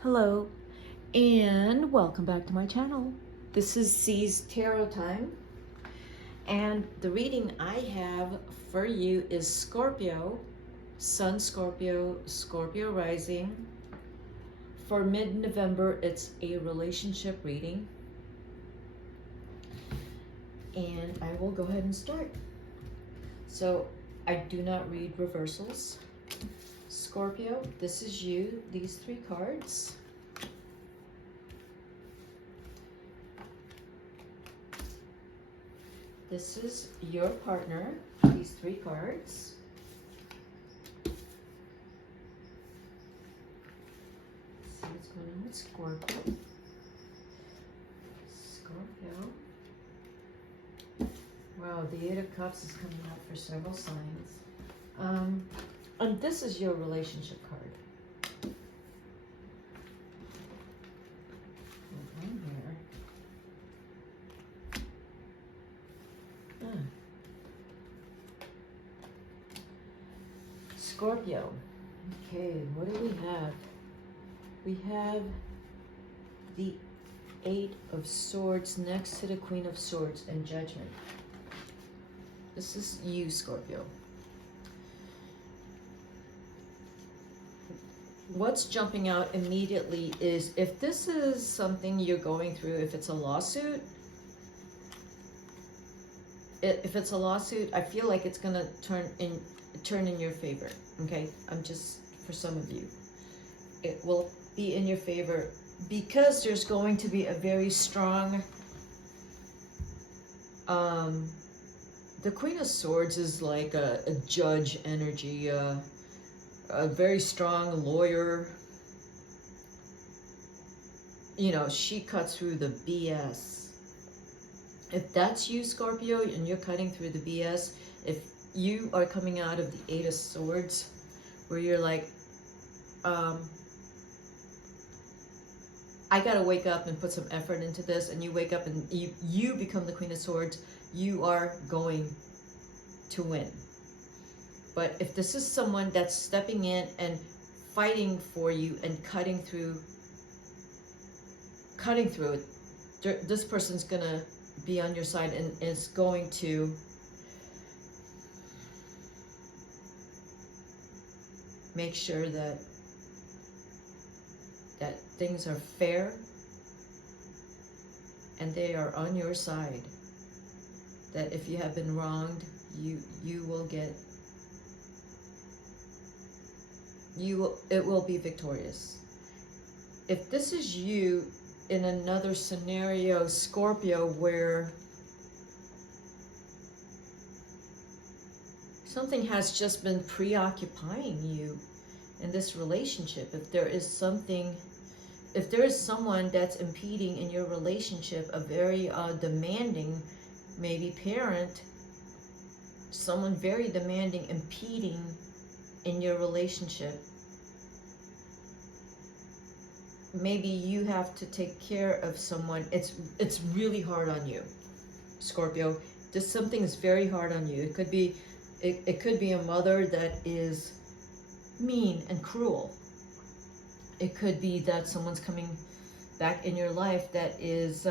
Hello and welcome back to my channel. This is C's Tarot Time, and the reading I have for you is Scorpio, Sun Scorpio, Scorpio rising. For mid-November, it's a relationship reading, and I will go ahead and start. So I do not read reversals. Scorpio, this is you, these 3 cards. This is your partner, these 3 cards. Let's see what's going on with Scorpio. Scorpio. Wow, the 8 of Cups is coming out for several signs. And this is your relationship card. Hold on here. Scorpio. Okay, what do we have? We have the 8 of Swords next to the Queen of Swords and Judgment. This is you, Scorpio. What's jumping out immediately is if this is something you're going through, if it's a lawsuit, I feel like it's gonna turn in your favor. Okay, I'm just, for some of you, it will be in your favor because there's going to be a very strong. The Queen of Swords is like a judge energy, a very strong lawyer. You know, she cuts through the BS. If that's you, Scorpio, and you're cutting through the BS, if you are coming out of the 8 of Swords, where you're like, I gotta wake up and put some effort into this, and you wake up and you become the Queen of Swords, you are going to win. But if this is someone that's stepping in and fighting for you and cutting through it, this person's gonna be on your side and is going to make sure that things are fair and they are on your side. That if you have been wronged, you will get, it will be victorious. If this is you in another scenario, Scorpio, where something has just been preoccupying you in this relationship, if there is someone that's impeding in your relationship, a very demanding, maybe parent, someone very demanding, impeding in your relationship, maybe you have to take care of someone. It's really hard on you, Scorpio. Something is very hard on you. It could be a mother that is mean and cruel. It could be that someone's coming back in your life that is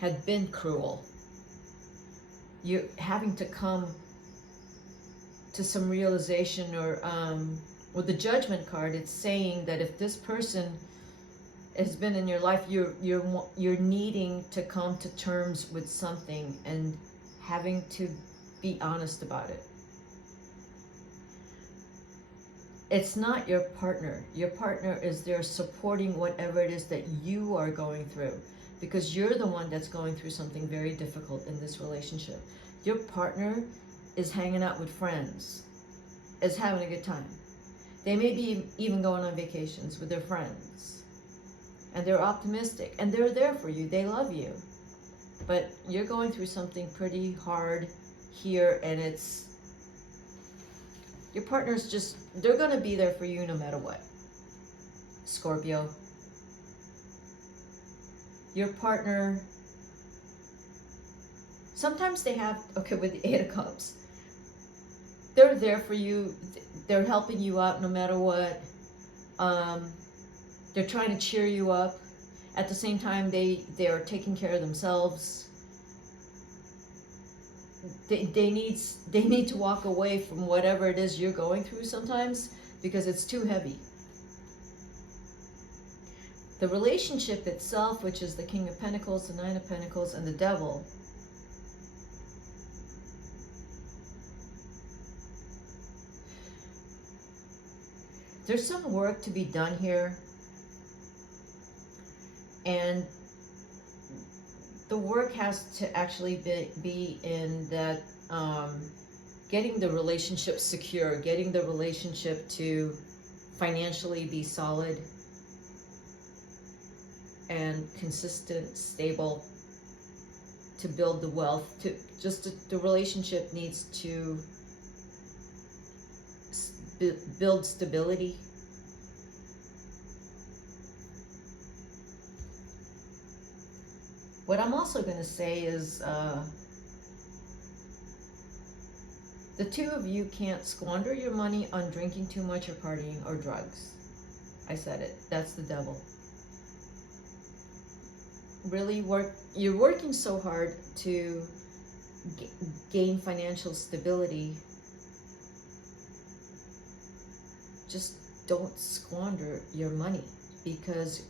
had been cruel. You're having to come to some realization, or with the Judgment card, it's saying that if this person has been in your life, you're needing to come to terms with something and having to be honest about it. It's not your partner. Your partner is there supporting whatever it is that you are going through, because you're the one that's going through something very difficult in this relationship. Your partner is hanging out with friends, is having a good time. They may be even going on vacations with their friends, and they're optimistic, and they're there for you. They love you. But you're going through something pretty hard here, and your partner's just, they're going to be there for you no matter what, Scorpio. Your partner, sometimes they have, okay, with the 8 of Cups, they're there for you. They're helping you out no matter what. They're trying to cheer you up. At the same time, they are taking care of themselves. They need to walk away from whatever it is you're going through sometimes, because it's too heavy. The relationship itself, which is the King of Pentacles, the Nine of Pentacles, and the Devil, there's some work to be done here. And the work has to actually be in that getting the relationship secure, getting the relationship to financially be solid and consistent, stable, to build the wealth. The relationship needs to build stability. What I'm also going to say is the two of you can't squander your money on drinking too much or partying or drugs. I said it. That's the Devil. Really you're working so hard to gain financial stability. Just don't squander your money, because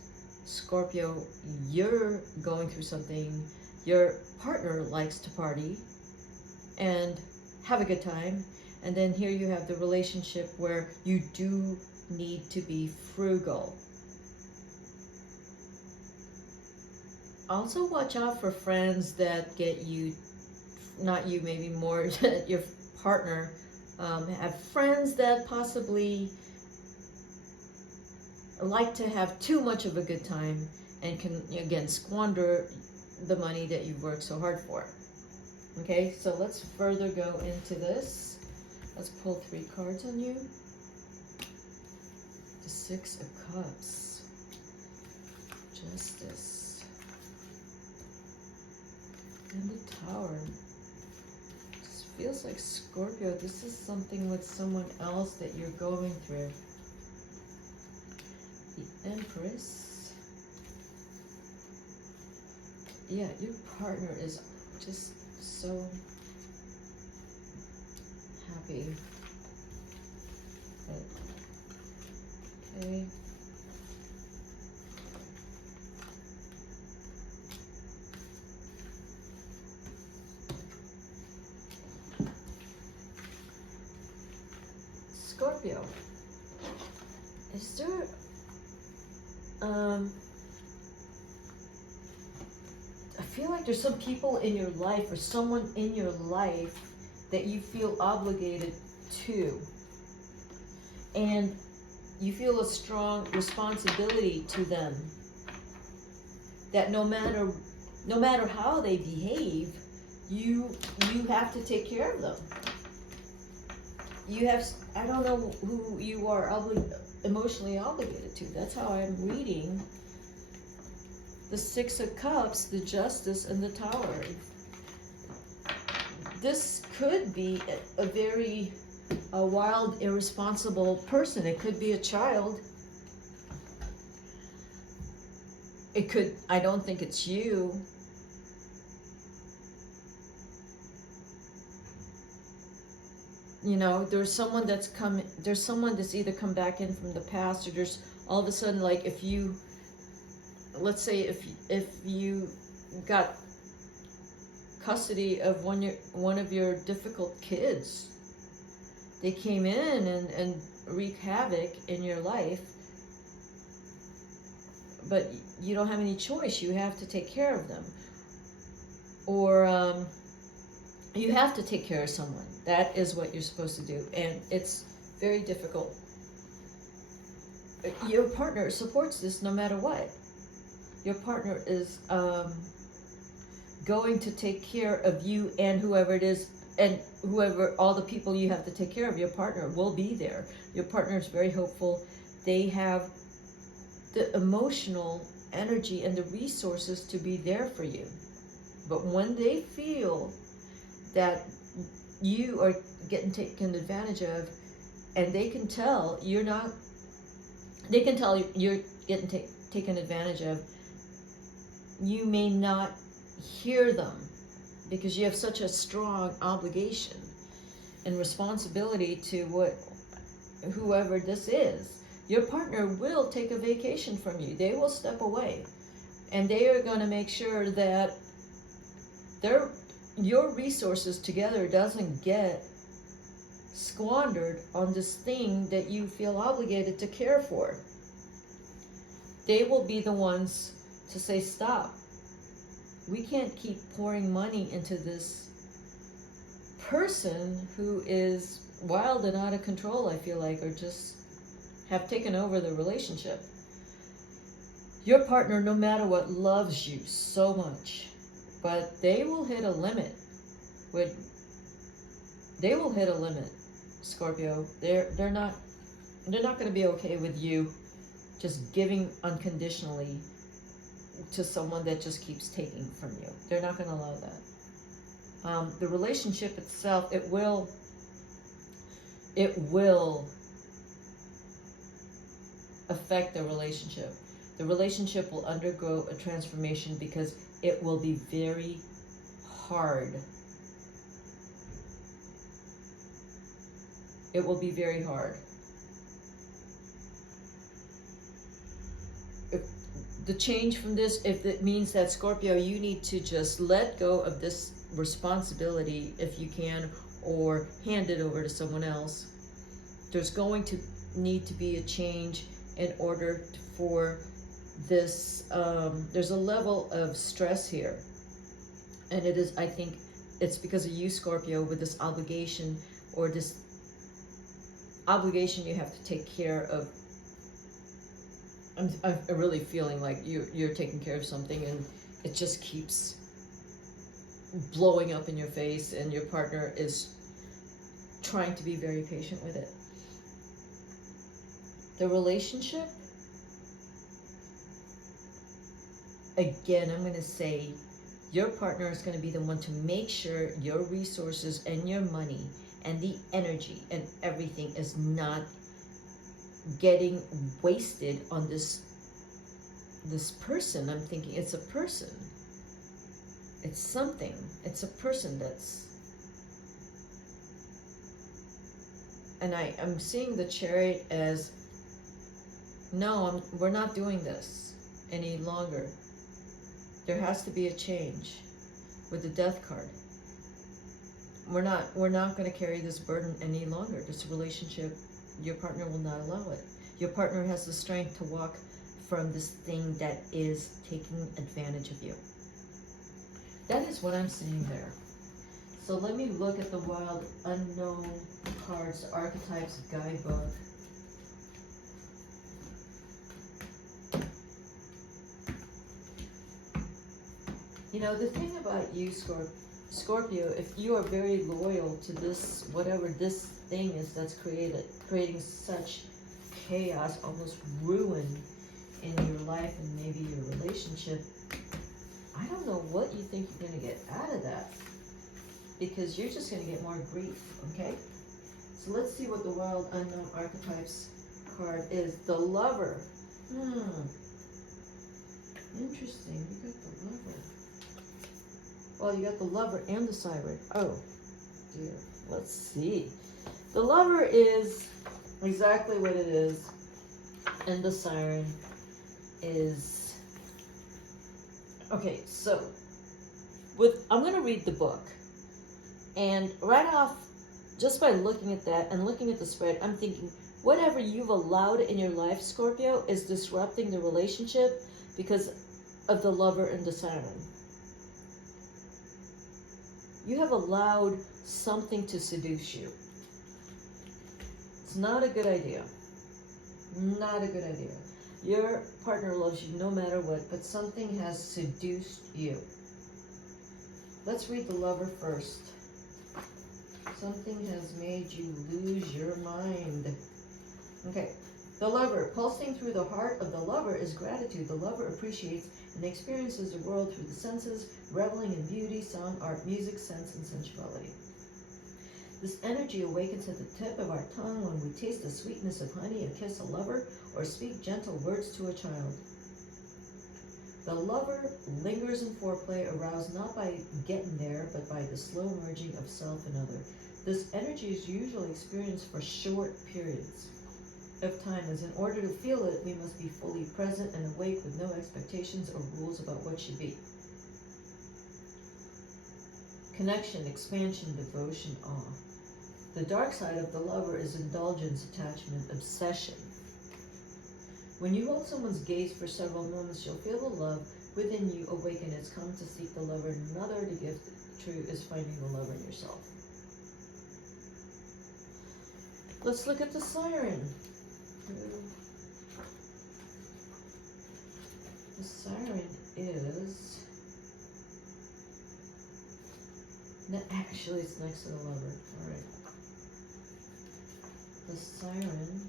Scorpio, you're going through something. Your partner likes to party and have a good time, and then here you have the relationship where you do need to be frugal. Also watch out for friends that get you, not you, maybe more your partner, have friends that possibly like to have too much of a good time and can, again, squander the money that you've worked so hard for. Okay, so let's further go into this. Let's pull 3 cards on you. The 6 of Cups. Justice. And the Tower. Just feels like, Scorpio, this is something with someone else that you're going through. The Empress. Yeah, your partner is just so happy. Okay. Scorpio, is there I feel like there's some people in your life or someone in your life that you feel obligated to, and you feel a strong responsibility to them, that no matter how they behave, you have to take care of them. You have, I don't know who you are emotionally obligated to. That's how I'm reading the 6 of Cups, the Justice, and the Tower. This could be a very wild, irresponsible person. It could be a child. It could, I don't think it's you. You know, there's someone that's either come back in from the past, or there's all of a sudden, like, if you, let's say if you got custody of one of your difficult kids, they came in and wreak havoc in your life, but you don't have any choice. You have to take care of them, or you have to take care of someone. That is what you're supposed to do, and it's very difficult. Your partner supports this no matter what. Your partner is going to take care of you and whoever it is, and all the people you have to take care of. Your partner will be there. Your partner is very hopeful. They have the emotional energy and the resources to be there for you. But when they feel that you are getting taken advantage of, and they can tell you're getting taken advantage of, you may not hear them because you have such a strong obligation and responsibility to whoever this is. Your partner will take a vacation from you. They will step away, and they are going to make sure that your resources together doesn't get squandered on this thing that you feel obligated to care for. They will be the ones to say, stop. We can't keep pouring money into this person who is wild and out of control, I feel like, or just have taken over the relationship. Your partner, no matter what, loves you so much, but they will hit a limit. They will hit a limit, Scorpio. They're not going to be okay with you just giving unconditionally to someone that just keeps taking from you. They're not going to allow that. The relationship itself, it will affect the relationship. The relationship will undergo a transformation because it will be very hard. It will be very hard. If the change from this, if it means that, Scorpio, you need to just let go of this responsibility if you can, or hand it over to someone else. There's going to need to be a change in order for this. There's a level of stress here, and it is, I think it's because of you, Scorpio, with this obligation, or this obligation you have to take care of. I'm really feeling like you're taking care of something, and it just keeps blowing up in your face, and your partner is trying to be very patient with it. The relationship, again, I'm going to say, your partner is going to be the one to make sure your resources and your money and the energy and everything is not getting wasted on this person. I'm thinking it's a person. It's something. It's a person that's... And I'm seeing the Chariot as, no, we're not doing this any longer. There has to be a change with the Death card. We're not going to carry this burden any longer. This relationship, your partner will not allow it. Your partner has the strength to walk from this thing that is taking advantage of you. That is what I'm seeing there. So let me look at the Wild Unknown cards, Archetypes Guidebook. You know, the thing about you, Scorpio, if you are very loyal to this, whatever this thing is that's creating such chaos, almost ruin in your life and maybe your relationship, I don't know what you think you're going to get out of that, because you're just going to get more grief, okay? So let's see what the Wild Unknown Archetypes card is. The Lover. Interesting. You got the Lover. Well, you got the Lover and the Siren. Oh, dear. Let's see. The Lover is exactly what it is, and the Siren is... Okay, so I'm going to read the book, and right off, just by looking at that and looking at the spread, I'm thinking whatever you've allowed in your life, Scorpio, is disrupting the relationship because of the Lover and the Siren. You have allowed something to seduce you. It's not a good idea. Not a good idea. Your partner loves you no matter what, but something has seduced you. Let's read the Lover first. Something has made you lose your mind. Okay. The Lover. Pulsing through the heart of the Lover is gratitude. The Lover appreciates and experiences the world through the senses, reveling in beauty, song, art, music, sense, and sensuality. This energy awakens at the tip of our tongue when we taste the sweetness of honey and kiss a lover, or speak gentle words to a child. The lover lingers in foreplay, aroused not by getting there, but by the slow merging of self and other. This energy is usually experienced for short periods of time, as in order to feel it, we must be fully present and awake with no expectations or rules about what should be. Connection, expansion, devotion, awe. The dark side of the lover is indulgence, attachment, obsession. When you hold someone's gaze for several moments, you'll feel the love within you awaken. It's come to seek the lover. Another to give true is finding the lover in yourself. Let's look at the siren. The siren is... No, actually, it's next to the lover. All right. The siren...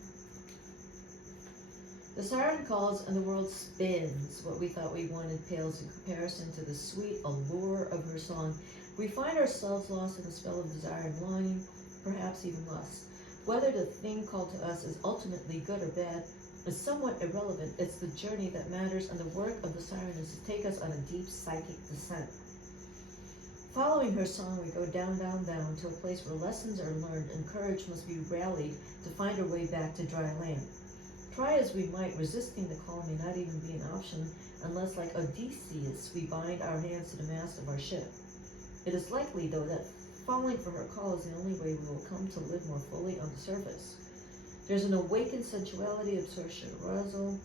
The siren calls and the world spins. What we thought we wanted pales in comparison to the sweet allure of her song. We find ourselves lost in the spell of desire and longing, perhaps even lust. Whether the thing called to us is ultimately good or bad is somewhat irrelevant. It's the journey that matters, and the work of the siren is to take us on a deep psychic descent. Following her song, we go down, down, down to a place where lessons are learned and courage must be rallied to find our way back to dry land. Try as we might, resisting the call may not even be an option unless, like Odysseus, we bind our hands to the mast of our ship. It is likely, though, that falling for her call is the only way we will come to live more fully on the surface. There's an awakened sensuality, absorption, arousal.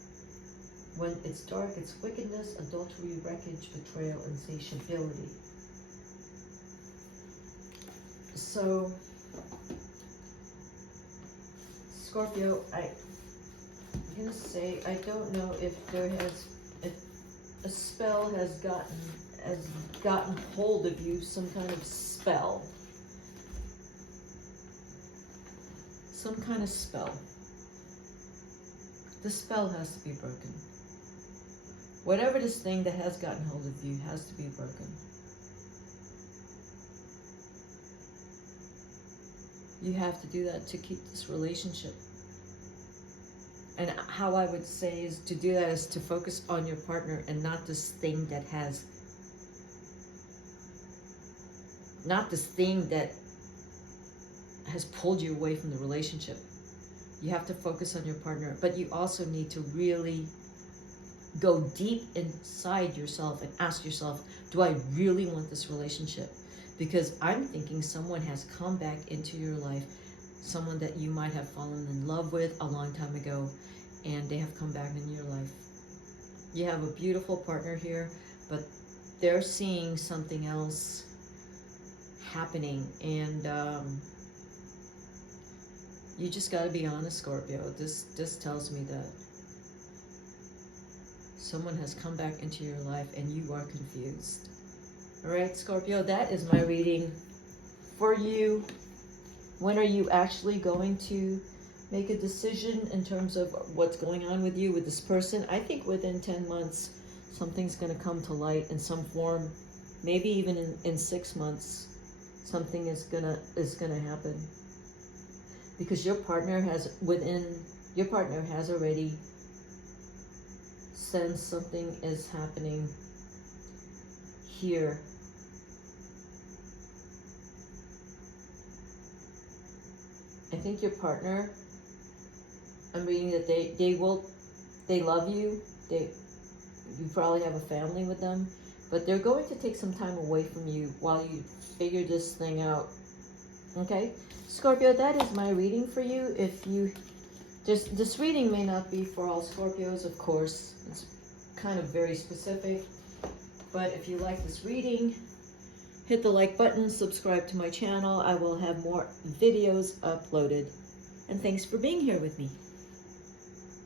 When it's dark, it's wickedness, adultery, wreckage, betrayal, insatiability. So, Scorpio, I'm gonna say, I don't know if a spell has gotten hold of you, some kind of spell. Some kind of spell. The spell has to be broken. Whatever this thing that has gotten hold of you has to be broken. You have to do that to keep this relationship. And how I would say is to do that is to focus on your partner and not this thing that has, pulled you away from the relationship. You have to focus on your partner, but you also need to really go deep inside yourself and ask yourself, do I really want this relationship? Because I'm thinking someone has come back into your life, someone that you might have fallen in love with a long time ago, and they have come back in your life. You have a beautiful partner here, but they're seeing something else happening, and you just got to be honest, Scorpio. This tells me that someone has come back into your life and you are confused. All right, Scorpio, that is my reading for you. When are you actually going to make a decision in terms of what's going on with you, with this person? I think within 10 months, something's going to come to light in some form. Maybe even in 6 months, something is gonna happen. Because your partner has already sensed something is happening here. I think your partner, I'm reading that they love you. You probably have a family with them, but they're going to take some time away from you while you figure this thing out. Okay, Scorpio, that is my reading for you. If you this reading may not be for all Scorpios, of course. It's kind of very specific. But if you like this reading, hit the like button, subscribe to my channel. I will have more videos uploaded. And thanks for being here with me.